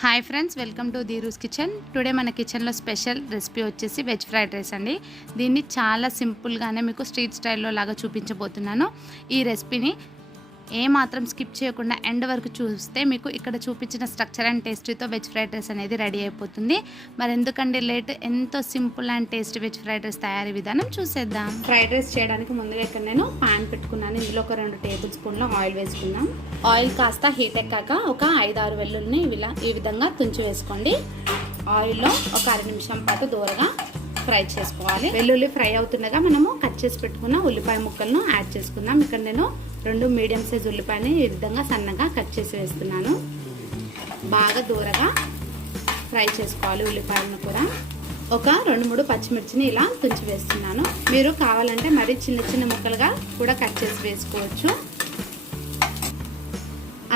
Hi friends, welcome to Dheeru's kitchen. Today మన కిచెన్లో special recipe వచ్చేసి వెజ్ ఫ్రైడ్ రైస్ అండి. దీన్ని చాలా సింపుల్గానే మీకు స్ట్రీట్ స్టైల్లో లాగా చూపించబోతున్నాను. ఈ రెసిపీని ఏమాత్రం స్కిప్ చేయకుండా ఎండ్ వరకు చూస్తే మీకు ఇక్కడ చూపించిన స్ట్రక్చర్ అండ్ టేస్టీతో వెజ్ ఫ్రైడ్ రైస్ అనేది రెడీ అయిపోతుంది. మరి ఎందుకంటే లేట్, ఎంతో simple and tasty veg fried rice తయారీ విధానం చూసేద్దాం. ఫ్రైడ్ రైస్ చేయడానికి ముందుగా ఇక్కడ నేను పాన్ పెట్టుకున్నాను. ఇందులో ఒక 2 టేబుల్ స్పూన్ల ఆయిల్ వేసుకున్నాం. ఆయిల్ కాస్త హీట్ ఎక్కాక ఒక 5-6 వెల్లుల్ని ఈ విధంగా తుంచి వేసుకోండి. ఆయిల్లో ఒక 1/2 నిమిషం పాటు దూరగా ఫ్రై చేసుకోవాలి. వెల్లుల్లి ఫ్రై అవుతుండగా మనము కట్ చేసి పెట్టుకున్న ఉల్లిపాయ ముక్కలను యాడ్ చేసుకుందాం. ఇక్కడ నేను 2 మీడియం సైజ్ ఉల్లిపాయని ఈ విధంగా సన్నగా కట్ చేసి వేస్తున్నాను. బాగా దూరగా ఫ్రై చేసుకోవాలి ఉల్లిపాయలను కూడా. ఒక 2-3 పచ్చిమిర్చిని ఇలా తుంచి వేస్తున్నాను. మీరు కావాలంటే మరి చిన్న చిన్న ముక్కలుగా కూడా కట్ చేసి వేసుకోవచ్చు.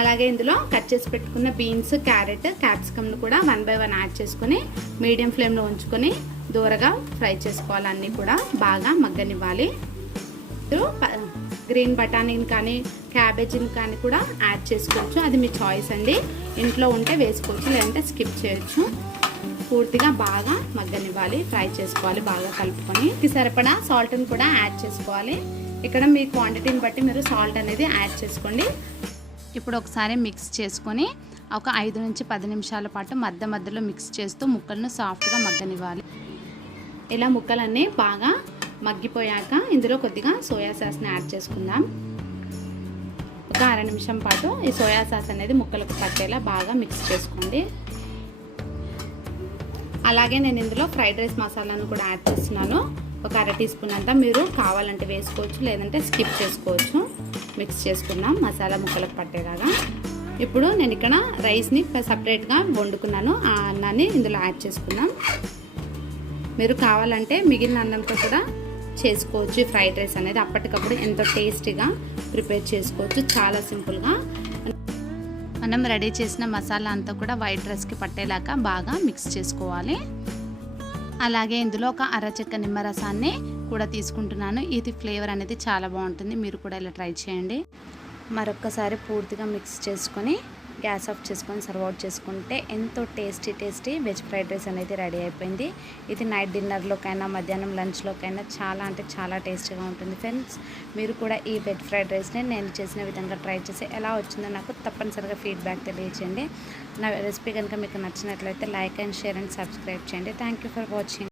అలాగే ఇందులో కట్ చేసి పెట్టుకున్న బీన్స్, క్యారెట్, క్యాప్సికమ్ను కూడా 1 by 1 యాడ్ చేసుకుని మీడియం ఫ్లేమ్లో ఉంచుకొని దూరగా ఫ్రై చేసుకోవాలి. అన్నీ కూడా బాగా మగ్గనివ్వాలి. గ్రీన్ బఠానీని కానీ క్యాబేజీని కానీ కూడా యాడ్ చేసుకోవచ్చు. అది మీ చాయిస్ అండి. ఇంట్లో ఉంటే వేసుకోవచ్చు, లేదంటే స్కిప్ చేయొచ్చు. పూర్తిగా బాగా మగ్గనివ్వాలి, ఫ్రై చేసుకోవాలి. బాగా కలుపుకొని సరిపడా సాల్ట్ని కూడా యాడ్ చేసుకోవాలి. ఇక్కడ మీ క్వాంటిటీని బట్టి మీరు సాల్ట్ అనేది యాడ్ చేసుకోండి. ఇప్పుడు ఒకసారి మిక్స్ చేసుకొని ఒక 5 నుంచి 10 నిమిషాల పాటు మధ్యలో మిక్స్ చేస్తూ ముక్కలను సాఫ్ట్గా మగ్గనివ్వాలి. ఇలా ముక్కలన్నీ బాగా మగ్గిపోయాక ఇందులో కొద్దిగా సోయా సాస్ని యాడ్ చేసుకుందాం. ఒక 1/2 నిమిషం పాటు ఈ సోయా సాస్ అనేది ముక్కలకు పట్టేలా బాగా మిక్స్ చేసుకోండి. అలాగే నేను ఇందులో ఫ్రైడ్ రైస్ మసాలాను కూడా యాడ్ చేస్తున్నాను. ఒక 1/2 టీ స్పూన్ అంతా మీరు కావాలంటే వేసుకోవచ్చు, లేదంటే స్కిప్ చేసుకోవచ్చు. మిక్స్ చేసుకుందాం మసాలా ముక్కలకు పట్టేలాగా. ఇప్పుడు నేను ఇక్కడ రైస్ని సపరేట్గా వండుకున్నాను. ఆ అన్నాన్ని ఇందులో యాడ్ చేసుకుందాం. మీరు కావాలంటే మిగిలిన అన్నంతో కూడా చేసుకోవచ్చు. ఫ్రైడ్ రైస్ అనేది అప్పటికప్పుడు ఎంతో టేస్టీగా ప్రిపేర్ చేసుకోవచ్చు. చాలా సింపుల్గా మనం రెడీ చేసిన మసాలా అంతా కూడా వైట్ రైస్కి పట్టేలాగా బాగా మిక్స్ చేసుకోవాలి. అలాగే ఇందులో ఒక 1/2 చెక్క నిమ్మరసాన్ని కూడా తీసుకుంటున్నాను. ఇది ఫ్లేవర్ అనేది చాలా బాగుంటుంది. మీరు కూడా ఇలా ట్రై చేయండి. మరొక్కసారి పూర్తిగా మిక్స్ చేసుకొని గ్యాస్ ఆఫ్ చేసుకొని సర్వ్ అవుట్ చేసుకుంటే ఎంతో టేస్టీ వెజ్ ఫ్రైడ్ రైస్ అనేది రెడీ అయిపోయింది. ఇది నైట్ డిన్నర్లోకైనా మధ్యాహ్నం లంచ్లోకైనా చాలా అంటే చాలా టేస్టీగా ఉంటుంది. ఫ్రెండ్స్, మీరు కూడా ఈ వెజ్ ఫ్రైడ్ రైస్ని నేను చేసిన విధంగా ట్రై చేసి ఎలా వచ్చిందో నాకు తప్పనిసరిగా ఫీడ్బ్యాక్ తెలియచేయండి. నా రెసిపీ కనుక మీకు నచ్చినట్లయితే like and share and subscribe చేయండి. Thank you for watching.